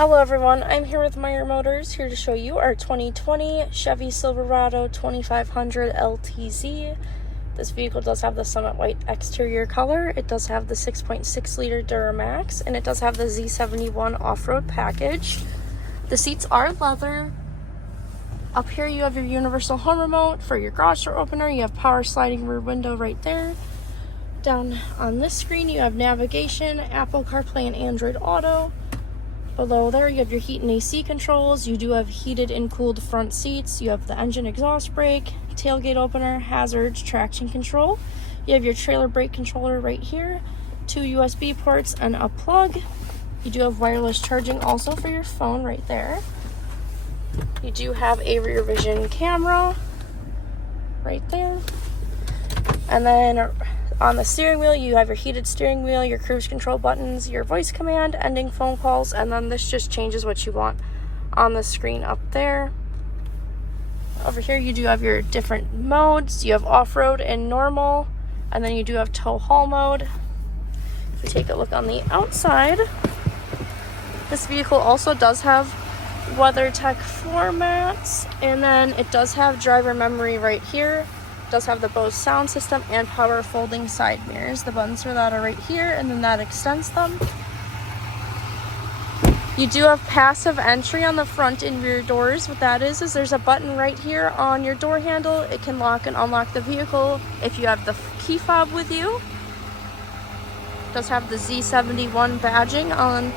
Hello everyone, I'm here with Meyer Motors, here to show you our 2020 Chevy Silverado 2500 LTZ. This vehicle does have the Summit White exterior color, it does have the 6.6 liter Duramax, and it does have the Z71 off-road package. The seats are leather. Up here you have your universal home remote. For your garage door opener, you have power sliding rear window right there. Down on this screen you have navigation, Apple CarPlay and Android Auto. Below there you have your heat and AC controls. You do have heated and cooled front seats. You have the engine exhaust brake, tailgate opener, hazards, traction control. You have your trailer brake controller right here, 2 USB ports and a plug. You do have wireless charging also for your phone right there. You do have a rear vision camera right there. And then on the steering wheel, you have your heated steering wheel, your cruise control buttons, your voice command, ending phone calls, and then this just changes what you want on the screen up there. Over here, you do have your different modes. You have off-road and normal, and then you do have tow haul mode. If we take a look on the outside, this vehicle also does have WeatherTech floor mats, and then it does have driver memory right here. Does have the Bose sound system and power folding side mirrors. The buttons for that are right here, and then that extends them. You do have passive entry on the front and rear doors. What that is there's a button right here on your door handle. It can lock and unlock the vehicle if you have the key fob with you. It does have the Z71 badging on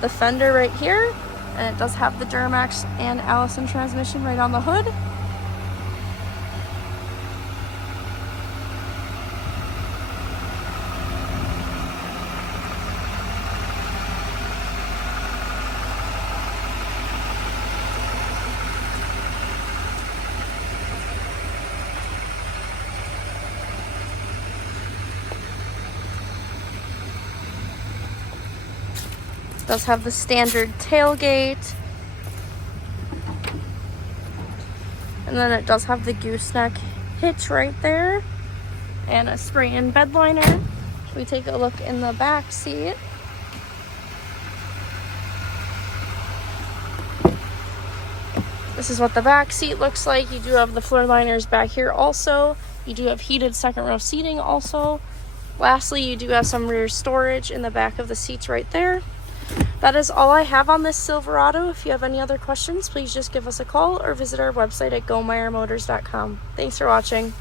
the fender right here, and it does have the Duramax and Allison transmission right on the hood. Does have the standard tailgate, and then it does have the gooseneck hitch right there and a spray-in bed liner. If we take a look in the back seat, this is what the back seat looks like. You do have the floor liners back here also. You do have heated second row seating also. Lastly, you do have some rear storage in the back of the seats right there. That is all I have on this Silverado. If you have any other questions, please just give us a call or visit our website at gomeyermotors.com. Thanks for watching.